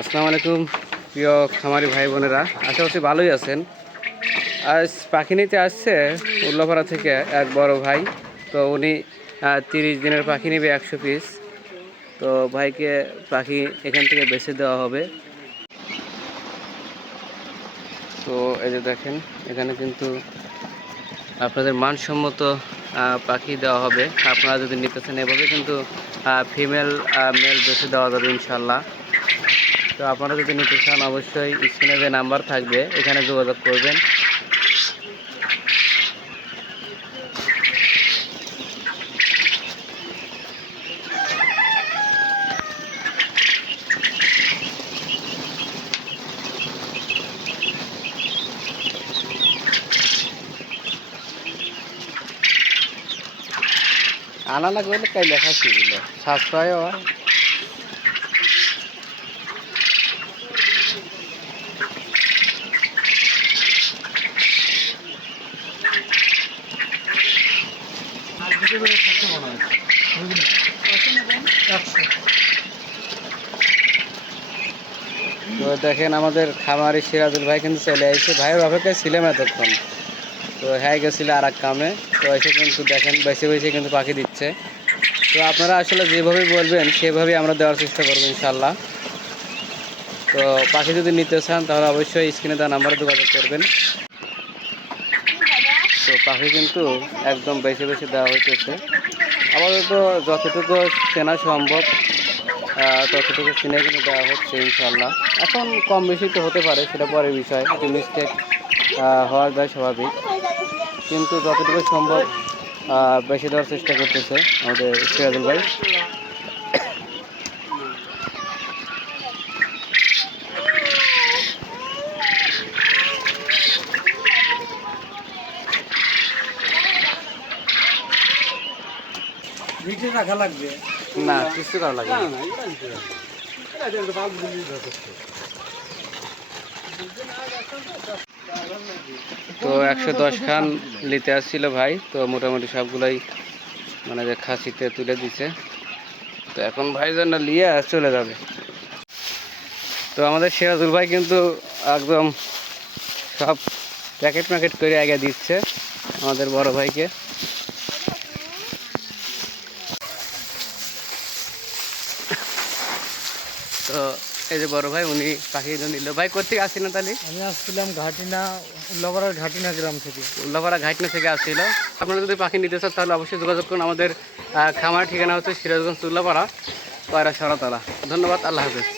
আসসালামু আলাইকুম। প্রিয় খামারি ভাই বোনেরা, আশা করছি ভালোই আছেন। আজ পাখি নিতে আসছে উল্লাপাড়া থেকে এক বড় ভাই। তো উনি তিরিশ দিনের পাখি নেবে একশো পিস তো ভাইকে পাখি এখান থেকে বেছে দেওয়া হবে। তো এই যে দেখেন, এখানে কিন্তু আপনাদের মানসম্মত পাখি দেওয়া হবে। আপনারা যদি নিতে চান এভাবে কিন্তু ফিমেল মেল বেছে দেওয়া যাবে ইনশাল্লাহ তো আপনারা যদি নিতে চান, অবশ্যই স্ক্রিনে যে নাম্বার থাকবে, এখানে যোগাযোগ করবেন। আনা লাগবে বলে তাই তো দেখেন আমাদের খামারি সিরাজুল ভাই কিন্তু চলে আসছে ভাইয়ের অপেক্ষায় ছিলাম এতক্ষণ। তো হ্যাঁ গেছিল আর এক কামে। তো এসে কিন্তু দেখেন, বেছে বেছে কিন্তু পাখি দিচ্ছে। তো আপনারা আসলে যেভাবে বলবেন সেভাবেই আমরা দেওয়ার চেষ্টা করব ইনশাল্লাহ তো পাখি যদি নিতে চান, তাহলে অবশ্যই স্ক্রিনে দেওয়া নাম্বারে যোগাযোগ করবেন। তো পাখি কিন্তু একদম বেছে বেছে দেওয়া হইতেছে। আপাতত যতটুকু চেনা সম্ভব ততটুকু চিনে কিন্তু দেওয়া হচ্ছে ইনশাল্লাহ এখন কম বেশি তো হতে পারে, সেটা পরের বিষয়। একটু মিস্টেক হওয়ার দায় স্বাভাবিক। কিন্তু যতটুকু সম্ভব বেশি দেওয়ার চেষ্টা করতেছে আমাদের সিরাজুল ভাই। রাখা লাগবে না কিছু করা লাগে না। না এটা নিতে হবে। এটা দিয়ে একটু বাল্ব দিলেই যথেষ্ট। তো একশো দশ খান নিতে আসছিল ভাই তো মোটামুটি সবগুলোই মানে যে খাসিতে তুলে দিছে তো এখন ভাই জন্য নিয়ে চলে যাবে তো আমাদের সিরাজুল ভাই কিন্তু একদম সব প্যাকেট প্যাকেট করে আগে দিচ্ছে আমাদের বড় ভাইকে তো এই যে বড় ভাই উনি পাখি নিল। ভাই কোথেকে আসছিলেন তাহলে? আমি আসছিলাম ঘাটিনা উল্লাপাড়ার ঘাটিনা গ্রাম থেকে। উল্লাপাড়া ঘাটনা থেকে আসছিল। আপনারা যদি পাখি নিতে চান তাহলে অবশ্যই যোগাযোগ করুন। আমাদের খামার ঠিকানা হচ্ছে সিরাজগঞ্জ উল্লাপাড়া পায়রা সরাতলা। ধন্যবাদ আল্লাহ হাফেজ।